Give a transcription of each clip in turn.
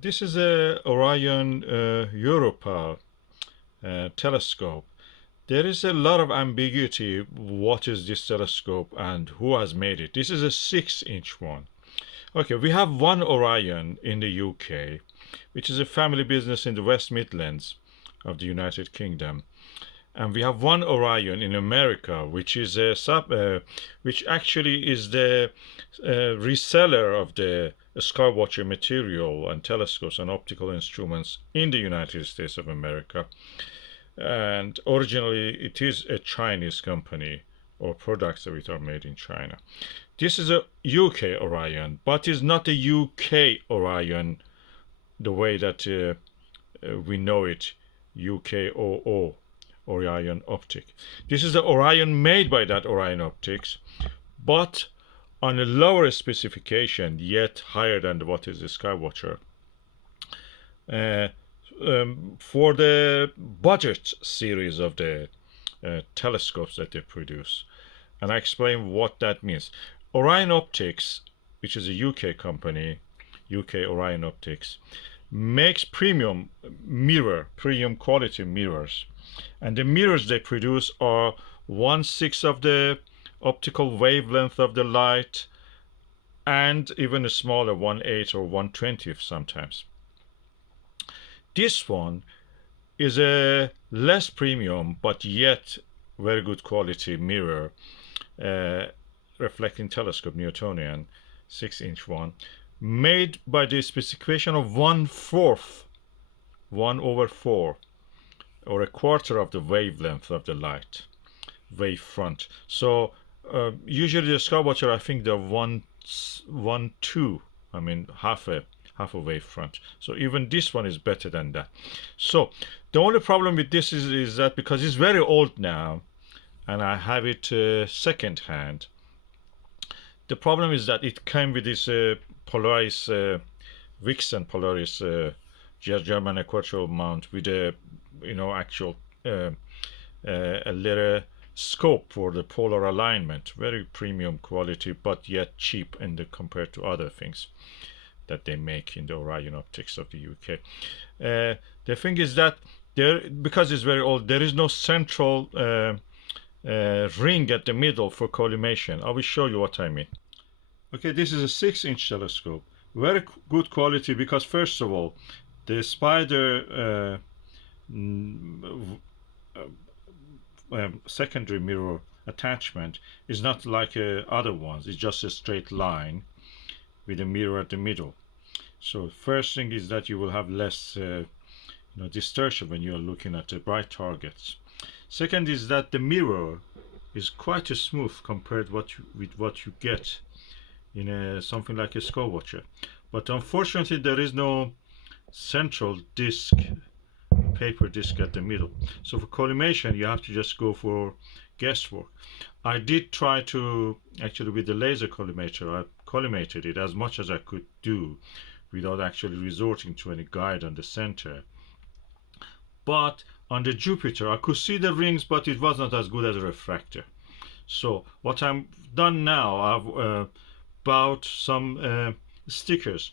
This is a Orion Europa telescope. There is a lot of ambiguity. What is this telescope and who has made it? This is a 6-inch one. Okay, we have one Orion in the UK, which is a family business in the West Midlands of the United Kingdom. And we have one Orion in America, which is which actually is the reseller of the Skywatcher material and telescopes and optical instruments in the United States of America. And originally, it is a Chinese company, or products of it are made in China. This is a UK Orion, but it's not a UK Orion the way that we know it, UKOO. Orion optic. This is the Orion made by that Orion optics, but on a lower specification, yet higher than what is the Skywatcher. For the budget series of the telescopes that they produce, and I explain what that means. Orion Optics, which is a UK company, UK Orion Optics, makes premium quality mirrors. And the mirrors they produce are 1/6 of the optical wavelength of the light, and even a smaller 1/8 or 1/20 sometimes. This one is a less premium but yet very good quality mirror, reflecting telescope, Newtonian, 6-inch one, made by the specification of 1/4, 1/4, or a quarter of the wavelength of the light, wavefront. So usually the Skywatcher, I think they're 1/2. I mean half a wavefront. So even this one is better than that. So the only problem with this is that because it's very old now, and I have it second hand. The problem is that it came with this Polaris, Vixen Polaris German equatorial mount with a actual a little scope for the polar alignment, very premium quality but yet cheap compared to other things that they make in the Orion Optics of the UK. The thing is that because it's very old, there is no central ring at the middle for collimation. I will show you what I mean. Okay, this is a 6-inch telescope, very good quality, because first of all, the spider secondary mirror attachment is not like other ones. It's just a straight line with a mirror at the middle. So first thing is that you will have less distortion when you are looking at the bright targets. Second is that the mirror is quite smooth compared with what you get in something like a Skywatcher. But unfortunately, there is no central disc, paper disc at the middle. So for collimation, you have to just go for guesswork. I did try to, actually with the laser collimator, I collimated it as much as I could do without actually resorting to any guide on the center. But on the Jupiter, I could see the rings, but it was not as good as a refractor. So what I've done now, I've bought some stickers.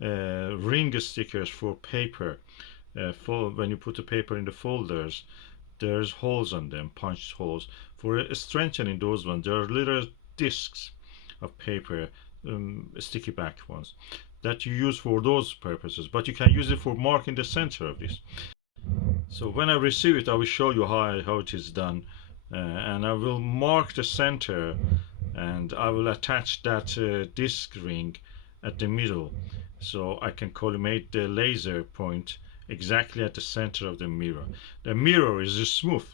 Ring stickers for paper. When you put the paper in the folders, there's holes on them, punched holes. For strengthening those ones, there are little discs of paper, sticky back ones, that you use for those purposes, but you can use it for marking the center of this. So when I receive it, I will show you how it is done, and I will mark the center, and I will attach that disc ring at the middle, so I can collimate the laser point exactly at the center of the mirror. The mirror is smooth.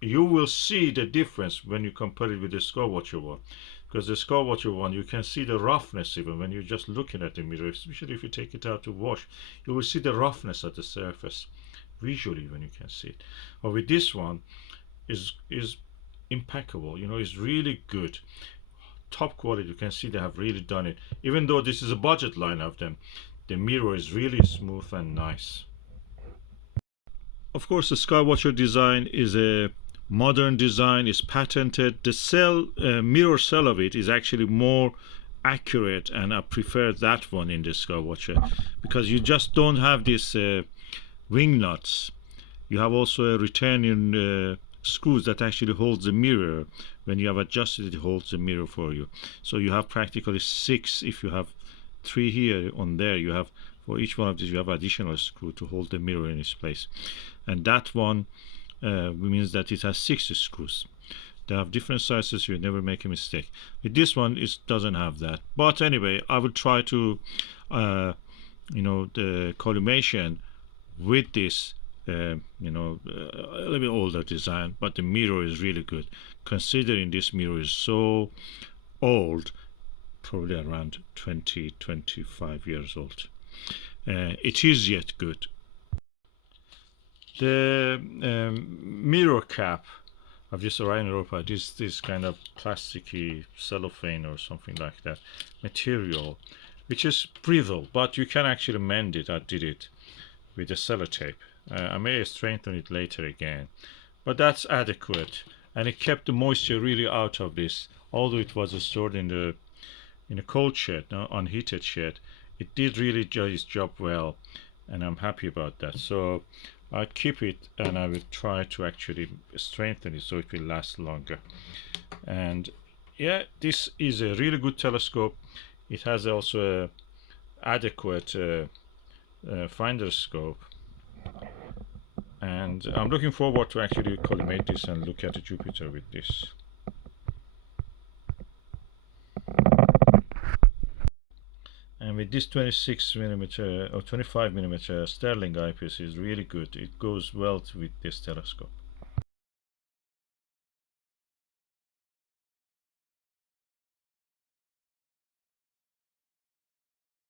You will see the difference when you compare it with the Skywatcher one, because the Skywatcher one, you can see the roughness even when you're just looking at the mirror, especially if you take it out to wash. You will see the roughness at the surface visually when you can see it. But with this one, is impeccable. It's really good, top quality. You can see they have really done it. Even though this is a budget line of them, the mirror is really smooth and nice. Of course, the Skywatcher design is a modern design, is patented. The cell, mirror cell of it is actually more accurate, and I prefer that one in the Skywatcher because you just don't have these wing nuts. You have also a returning screws that actually holds the mirror. When you have adjusted it, holds the mirror for you. So you have practically 6. If you have 3 here on there, you have, for each one of these you have additional screw to hold the mirror in its place. And that one means that it has 6 screws. They have different sizes, you never make a mistake. With this one, it doesn't have that. But anyway, I will try to the collimation with this a little bit older design, but the mirror is really good, considering this mirror is so old, probably around 25 years old. It is yet good. The mirror cap of this Orion Europa, this kind of plasticky cellophane or something like that material, which is brittle, but you can actually mend it. I did it with a sellotape. I may strengthen it later again, but that's adequate, and it kept the moisture really out of this. Although it was stored in a cold shed, no, unheated shed, it did really do its job well, and I'm happy about that. So I keep it, and I will try to actually strengthen it so it will last longer. And yeah, this is a really good telescope. It has also a adequate finder scope, and I'm looking forward to actually collimate this and look at Jupiter with this. And with this 26mm or 25mm sterling eyepiece is really good. It goes well with this telescope.